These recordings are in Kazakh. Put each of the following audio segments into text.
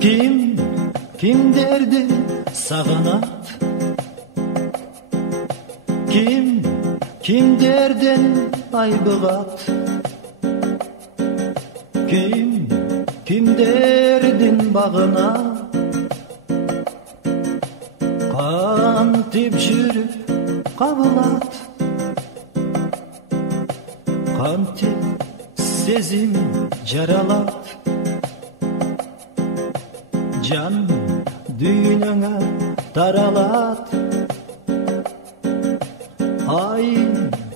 Kim kimderdi sağanat, kim kimderden aybıgat, kim kimderdin bağına kantip жүрüp kabılat, kantip sezim jaralat, can düğününe taralat, ay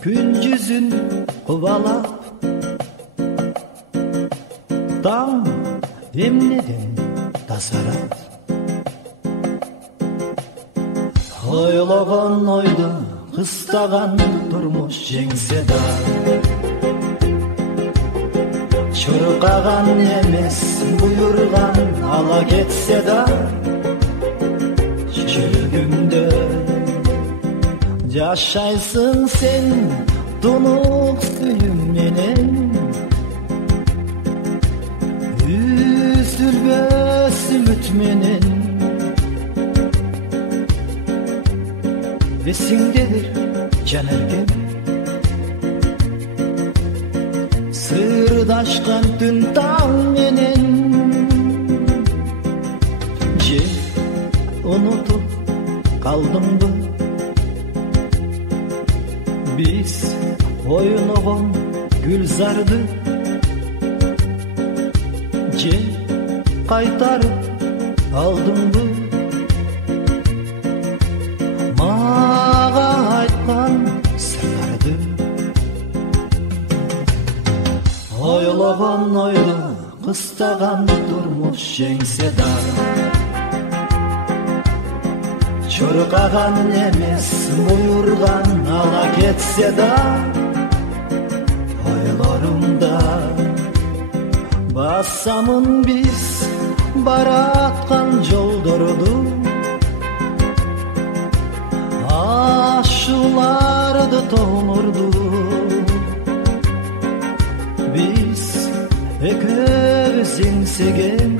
gün yüzün kuvalap, taң emneden tasarat. Ойлогон ойду кыстаган турмуш жеңсе да, чуркаган эмес буйрган ала кетсе да, жүрөгүмдө жашайсың сен тунук сүйүм менен, үзүлбөс үмүт менен. Esingdedir canergem, sırdaşkan tün taң menen, je unutup kaldımdı biz oynogon gülzardı, je kaytarıp aldımdı maga aytkan sırlardı. Ойлогон ойду кыстаган турмуш жеңсе да, чуркаган эмес буйрган ала кетсе да, ойлорумда басамын биз бараткан жолдорду, aşılardı toğurdu. Biz ekövüz еңсеген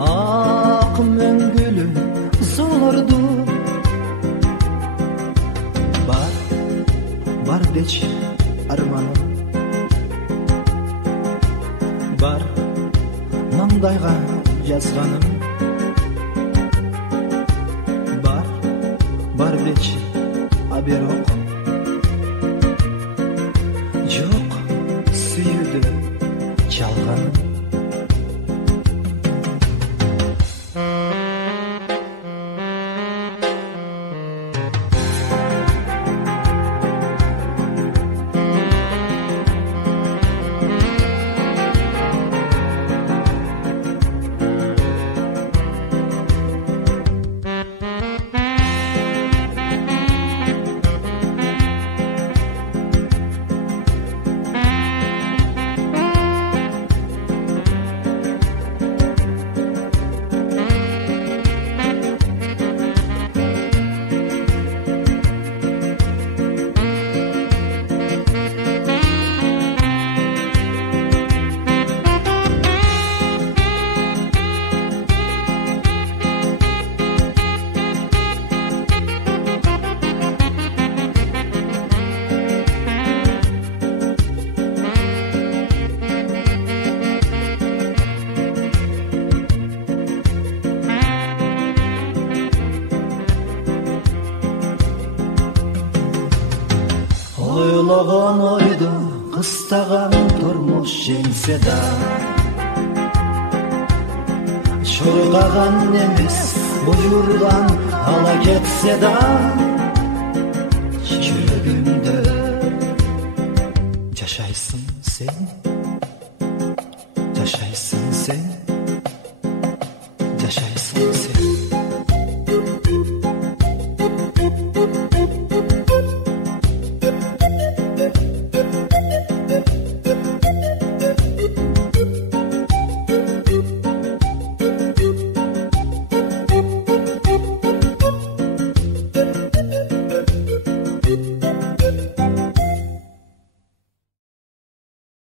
ак мөңгүлү золорду. Бар дечи арманым, бар маңдайга жазганым, бар дечи аберок, жок сүйүүдө жалганым. Ойлогон ойду кыстаган турмуш жеңсе да, чуркаган эмес буйрган ала кетсе да, жүрөгүмдө жашайсың сен, жашайсың сен.